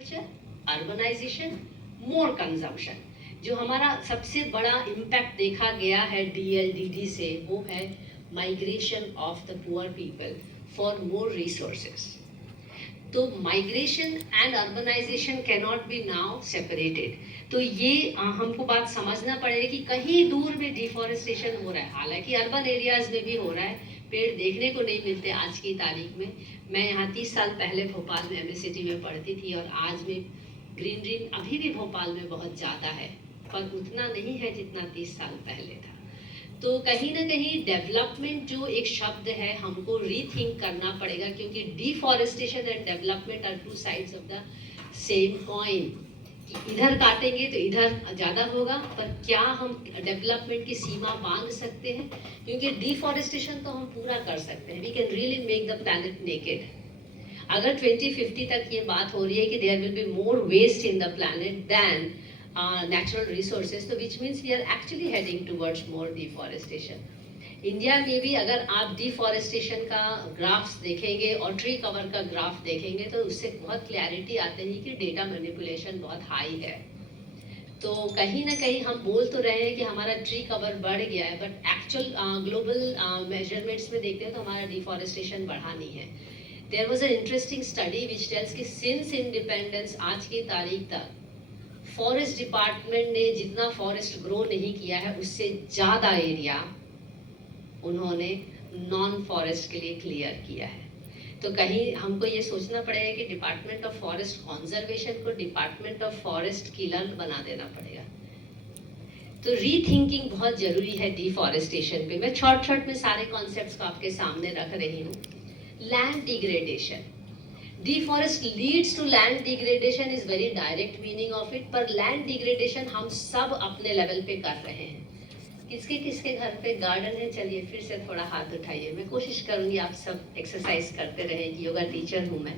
Urbanisation, मोर consumption. जो हमारा सबसे बड़ा इम्पैक्ट देखा गया है DLDD से, वो है migration of the poor people for more resources. तो migration and urbanisation can not be now separated. तो ये हमको बात समझना पड़ेगा कि कहीं दूर में डिफॉरेस्टेशन हो रहा है, हालांकि अर्बन एरियाज में भी हो रहा है, पेड़ देखने को नहीं मिलते आज की तारीख में। मैं यहाँ 30 साल पहले भोपाल में MA में पढ़ती थी, और आज में ग्रीनरी अभी भी भोपाल में बहुत ज़्यादा है, पर उतना नहीं है जितना 30 साल पहले था। तो कहीं ना कहीं डेवलपमेंट जो एक शब्द है, हमको रीथिंक करना पड़ेगा, क्योंकि deforestation and development are two sides of the same coin. इधर काटेंगे तो इधर ज़्यादा होगा, पर क्या हम डेवलपमेंट की सीमा बांध सकते हैं? क्योंकि डिफॉरेस्टेशन तो हम पूरा कर सकते हैं, we can really make the planet naked. अगर 2050 तक ये बात हो रही है कि there will be more waste in the planet than natural resources, तो which means we are actually heading towards more deforestation. India में भी अगर आप डिफॉरेस्टेशन का ग्राफ्स देखेंगे और ट्री कवर का ग्राफ देखेंगे, तो उससे बहुत क्लैरिटी आते हैं कि डेटा मैनिपुलेशन बहुत हाई है। तो कहीं ना कहीं हम बोल तो रहे हैं कि हमारा ट्री कवर बढ़ गया है, बट एक्चुअल ग्लोबल मेजरमेंट्स में देखते हैं तो हमारा डिफॉरेस्टेशन बढ़ा नहीं है। There was an interesting study which tells कि सिंस इंडिपेंडेंस आज की तारीख तक फॉरेस्ट डिपार्टमेंट ने जितना फॉरेस्ट ग्रो नहीं किया है, उससे ज़्यादा एरिया उन्होंने नॉन फॉरेस्ट के लिए क्लियर किया है। तो कहीं हमको ये सोचना पड़ेगा कि डिपार्टमेंट ऑफ फॉरेस्ट कंजर्वेशन को डिपार्टमेंट ऑफ फॉरेस्ट किलर बना देना पड़ेगा। तो रीथिंकिंग बहुत ज़रूरी है डिफॉरेस्टेशन पे। मैं शॉर्ट में सारे कॉन्सेप्ट्स को आपके सामने रख रही हूँ। Land degradation, deforest leads to land degradation is very direct meaning of it, पर लैंड डिग्रेडेशन हम सब अपने लेवल पे कर रहे हैं। किसके किसके घर पे गार्डन है? चलिए फिर से थोड़ा हाथ उठाइए। मैं कोशिश करूंगी आप सब एक्सरसाइज करते रहें, योगा टीचर हूँ मैं।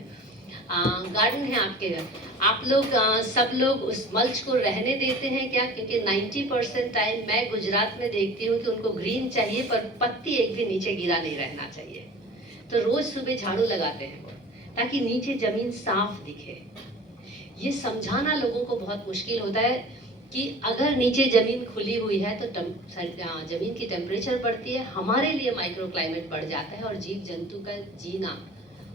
गार्डन है आपके घर, आप लोग सब लोग उस मल्च को रहने देते हैं क्या? क्योंकि 90% टाइम मैं गुजरात में देखती हूँ कि उनको ग्रीन चाहिए, पर पत्ती एक भी नीचे गिरा नहीं रहना चाहिए। तो रोज सुबह झाड़ू लगाते हैं ताकि नीचे जमीन साफ दिखे। ये समझाना लोगों को बहुत मुश्किल होता है कि अगर नीचे जमीन खुली हुई है तो जमीन की टेम्परेचर बढ़ती है, हमारे लिए माइक्रो क्लाइमेट बढ़ जाता है और जीव जंतु का जीना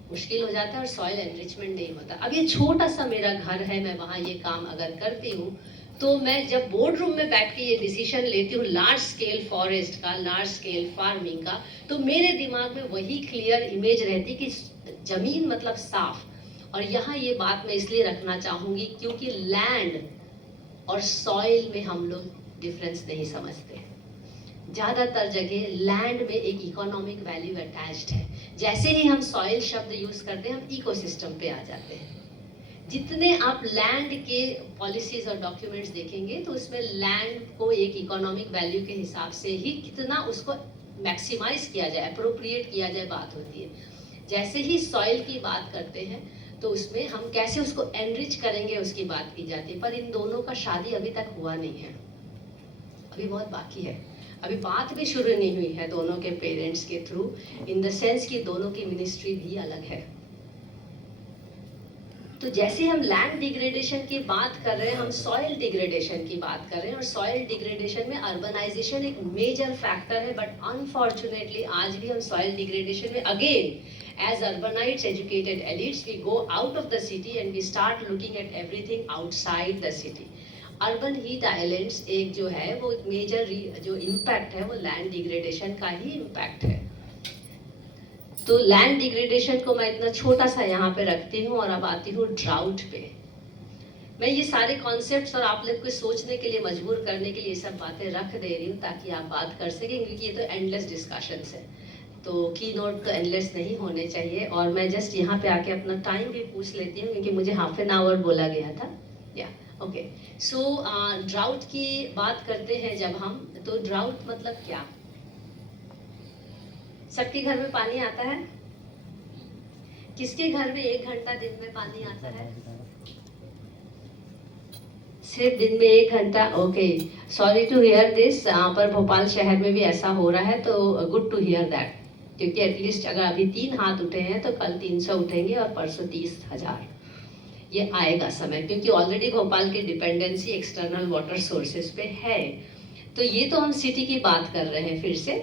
मुश्किल हो जाता है और सॉइल एनरिचमेंट नहीं होता। अब ये छोटा सा मेरा घर है, मैं वहाँ ये काम अगर करती हूँ, तो मैं जब बोर्ड रूम में बैठ के ये डिसीजन लेती हूँ लार्ज स्केल फॉरेस्ट का, लार्ज स्केल फार्मिंग का, तो मेरे दिमाग में वही क्लियर इमेज रहती कि जमीन मतलब साफ। और यहाँ ये बात मैं इसलिए रखना चाहूँगी क्योंकि लैंड और सॉइल में हम लोग डिफरेंस नहीं समझते। ज़्यादातर जगह लैंड में एक इकोनॉमिक वैल्यू अटैच्ड है। जैसे ही हम सॉइल शब्द यूज़ करते हैं, हम इकोसिस्टम पे आ जाते हैं। जितने आप लैंड के पॉलिसीज और डॉक्यूमेंट्स देखेंगे, तो उसमें लैंड को एक इकोनॉमिक वैल्यू के हिसाब से ही कितना उसको मैक्सिमाइज किया जाए, अप्रोप्रिएट किया जाए, बात होती है। जैसे ही सॉइल की बात करते हैं, तो उसमें हम कैसे उसको एनरिच करेंगे उसकी बात की जाती है। पर इन दोनों का शादी अभी तक हुआ नहीं है, अभी बहुत बाकी है। अभी बात भी शुरू नहीं हुई है दोनों के पेरेंट्स के थ्रू, इन द सेंस कि दोनों की मिनिस्ट्री भी अलग है। तो जैसे हम लैंड डिग्रेडेशन की बात कर रहे हैं, हम सॉइल डिग्रेडेशन की बात कर रहे हैं, और सॉइल डिग्रेडेशन में अर्बनाइजेशन एक मेजर फैक्टर है। बट अनफॉर्चुनेटली आज भी हम सॉइल डिग्रेडेशन में again as urbanites, educated elites, we go out of the city and we start looking at everything outside the city. Urban heat islands एक जो है वो मेजर जो इम्पैक्ट है वो लैंड डिग्रेडेशन का ही इम्पैक्ट है। तो लैंड डिग्रेडेशन को मैं इतना छोटा सा यहाँ पे रखती हूँ और अब आती हूँ ड्राउट पे। मैं ये सारे कॉन्सेप्ट्स और आप लोग को सोचने के लिए मजबूर करने के लिए ये सब बातें रख दे रही हूँ ताकि आप बात कर सकें, क्योंकि ये तो एंडलेस डिस्कशंस है। तो की नोट तो एंडलेस नहीं होने चाहिए। और मैं जस्ट यहाँ पे आके अपना टाइम भी पूछ लेती हूँ, क्योंकि मुझे हाफ एन आवर बोला गया था। या ओके, सो ड्राउट की बात करते हैं जब हम, तो ड्राउट मतलब क्या? सबके घर में पानी आता है? किसके घर में 1 घंटा दिन में पानी आता है? सिर्फ दिन में 1 घंटा? Okay, sorry to hear this, पर भोपाल शहर में भी ऐसा हो रहा है, तो गुड टू हियर दैट। क्योंकि एटलीस्ट अगर अभी 3 हाथ उठे हैं तो कल 300 उठेंगे और परसों 30,000। ये आएगा समय, क्योंकि ऑलरेडी भोपाल की डिपेंडेंसी एक्सटर्नल वाटर सोर्सेज पे है। तो ये तो हम सिटी की बात कर रहे हैं फिर से,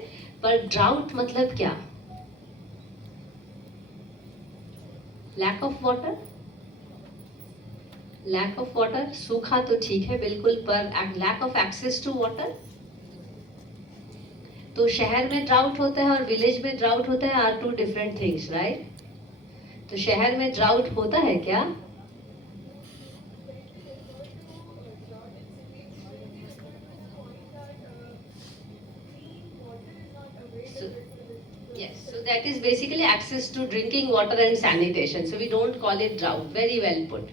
पर ड्राउट मतलब क्या? Lack of water, lack of water, सूखा तो ठीक है बिल्कुल, पर lack of access to water. तो शहर में ड्राउट होता है और विलेज में ड्राउट होता है, are two different things, right? तो शहर में ड्राउट होता है क्या? So, yes, so that is basically access to drinking water and sanitation. So we don't call it drought. Very well put.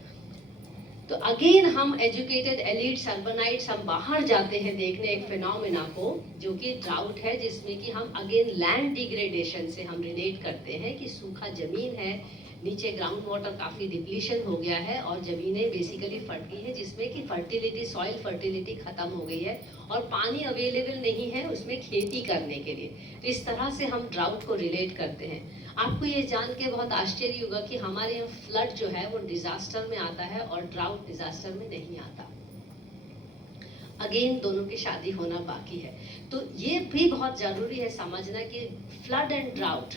तो अगेन हम एजुकेटेड एलिट्स अर्बनाइट्स हम बाहर जाते हैं देखने एक फिनोमेना को जो कि ड्राउट है, जिसमें कि हम अगेन लैंड डिग्रेडेशन से हम रिलेट करते हैं कि सूखा जमीन है, नीचे ग्राउंड वाटर काफ़ी डिप्लीशन हो गया है और ज़मीनें बेसिकली फट गई हैं, जिसमें कि फर्टिलिटी, सॉइल फर्टिलिटी ख़त्म हो गई है और पानी अवेलेबल नहीं है उसमें खेती करने के लिए। तो इस तरह से हम ड्राउट को रिलेट करते हैं। आपको ये जान के बहुत आश्चर्य होगा कि हमारे यहाँ फ्लड जो है वो डिजास्टर में आता है और ड्राउट डिजास्टर में नहीं आता। अगेन दोनों की शादी होना बाकी है। तो ये भी बहुत जरूरी है समझना कि flood and drought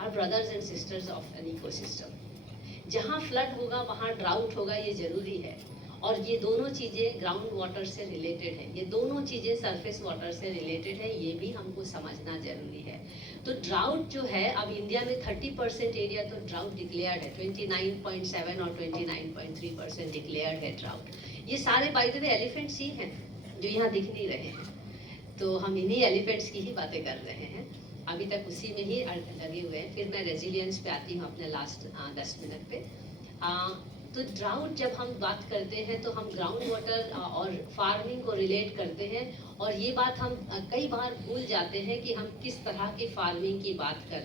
are brothers and sisters of an ecosystem. जहाँ फ्लड होगा वहाँ ड्राउट होगा, ये जरूरी है। और ये दोनों चीज़ें ग्राउंड वाटर से रिलेटेड है, ये दोनों चीज़ें सरफेस वाटर से रिलेटेड है, ये भी हमको समझना जरूरी है। तो ड्राउट जो है, अब इंडिया में 30% एरिया तो ड्राउट डिक्लेयर्ड है, 29.7 और 29.3% डिक्लेयर्ड है ड्राउट। ये सारे बाय द वे एलिफेंट्स ही हैं जो यहाँ दिख नहीं रहे हैं, तो हम इन्हीं एलिफेंट्स की ही बातें कर रहे हैं, अभी तक उसी में ही लगे हुए हैं। फिर मैं रेजिलियंस पे आती हूँ अपने लास्ट 10 मिनट पे। तो ड्राउट जब हम बात करते हैं तो हम ग्राउंड वाटर और फार्मिंग को रिलेट करते हैं, और ये बात हम कई बार भूल जाते हैं कि हम किस तरह की फार्मिंग की बात कर